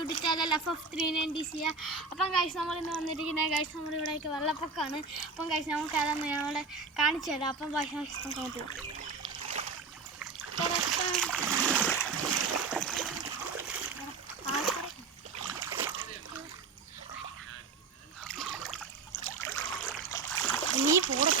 YouTube channel FF390 അപ്പം guys നമ്മളിന്ന് വന്നിരിക്കുന്നത് ഗൈസ് നമ്മളിവിടെയൊക്കെ വെള്ളപ്പൊക്കമാണ്. അപ്പം ഗൈസ് നമുക്ക് അതൊന്ന് ഞങ്ങളെ കാണിച്ചു തരാം. അപ്പം ഭക്ഷണം അങ്ങോട്ട് നീ പോടാ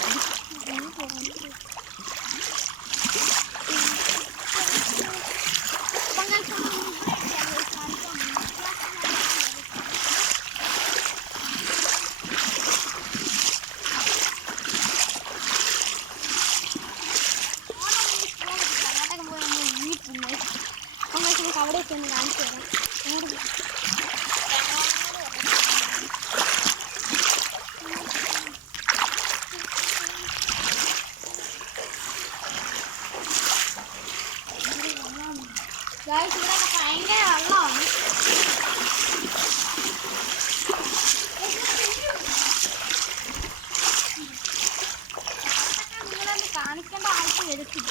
അവിടെയൊക്കെ ഒന്ന് കാണിച്ചു തരാം. ഇവിടെ ഭയങ്കര വെള്ളമാണ്. നിങ്ങളൊന്ന് കാണിക്കേണ്ട ആവശ്യം എടുക്കില്ല.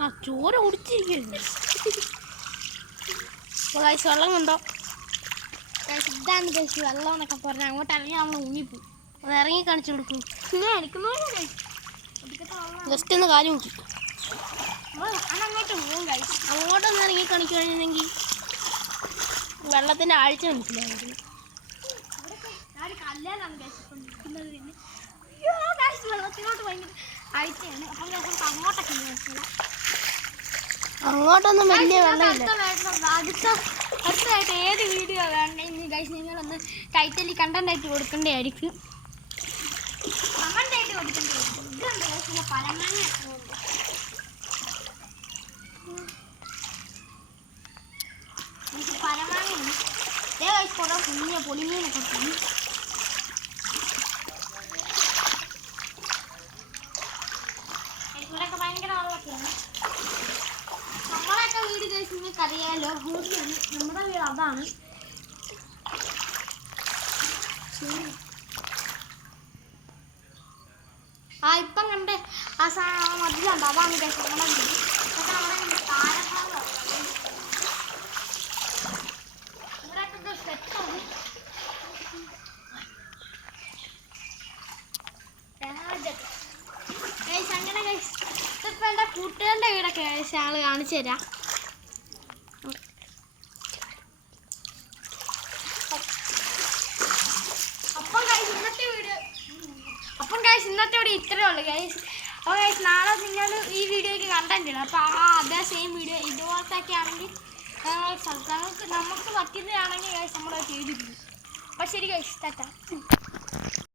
ആ ചോര കുടിച്ചിരിക്കുന്നു. വെള്ളം കണ്ടോ? ഇതാണ് കഴിച്ചു വെള്ളം എന്നൊക്കെ പറഞ്ഞാൽ അങ്ങോട്ട് ഇറങ്ങി നമ്മൾ മുങ്ങിപ്പോയി. അത് ഇറങ്ങി കാണിച്ചു കൊടുക്കും. ജസ്റ്റ് ഒന്ന് കാര്യം നോക്കി അങ്ങോട്ട് പോകും കഴിച്ചു. അങ്ങോട്ടൊന്ന് ഇറങ്ങി കാണിക്കുകയാണെങ്കിൽ വെള്ളത്തിൻ്റെ ആഴ്ച മനസ്സിലായിരുന്നു. കല്ലേലാണ് കഴിച്ചിട്ടുണ്ടിരിക്കുന്നത്. പിന്നെ വെള്ളത്തിലോട്ട് ഭയങ്കര ആഴ്ചയാണ്. അപ്പം നമുക്ക് അങ്ങോട്ടൊക്കെ മനസ്സിലാവും. അങ്ങോട്ടൊന്നും വലിയ വെള്ളമില്ല. അടുത്തതായിട്ട് ഏത് വീഡിയോ വേണമെങ്കിൽ ഗൈസ് നിങ്ങളൊന്ന് ടൈറ്റിൽ കണ്ടന്റ് ആയിട്ട് കൊടുക്കേണ്ടതായിരിക്കും. കമന്റ് ആയിട്ട് കൊടുക്കേണ്ടതായിരിക്കും. ഇതുണ്ട് ഗൈസ് നല്ല പരമാങ്ങ പരമാങ്ങയാണ്. ഇതേ ഗൈസ് കുറേ കുഞ്ഞ പൊളിമീനൊക്കെ കിട്ടും. ഇവിടെയൊക്കെ ഭയങ്കര വെള്ളമൊക്കെയാണ്. നമ്മളൊക്കെ വീട് കഴിച്ച് നിങ്ങൾക്ക് അറിയാമല്ലോ. നമ്മുടെ വീട് അതാണ്. ആ ഇപ്പം കണ്ട് ആ സാധനം മതിലുണ്ട്. അതാണ് കഴിച്ച് നമ്മുടെ വീട്. ഇതൊക്കെ നമ്മുടെ താരഭാഗമാണ്. ഇവിടെയൊക്കെ സെറ്റാണ്. അങ്ങനെ ഇപ്പം എൻ്റെ കൂട്ടുകാരുടെ വീടൊക്കെ ഞങ്ങൾ കാണിച്ചു തരാം. അപ്പം ഗൈസ് ഇന്നത്തെ വീഡിയോ ഇത്രയേ ഉള്ളൂ ഗൈസ്. അപ്പോൾ ഗൈസ് നാളെ നിങ്ങൾ ഈ വീഡിയോയ്ക്ക് കണ്ടന്റ് ഇടും. അപ്പോൾ അതേ സെയിം വീഡിയോ ഇതുപോലത്തെയൊക്കെ ആണെങ്കിൽ നമുക്ക് പറ്റുന്നതാണെങ്കിൽ ഗൈസ് നമ്മളത് ചെയ്തിരിക്കും. അപ്പോൾ ശരി ഗൈസ് ടാറ്റാ.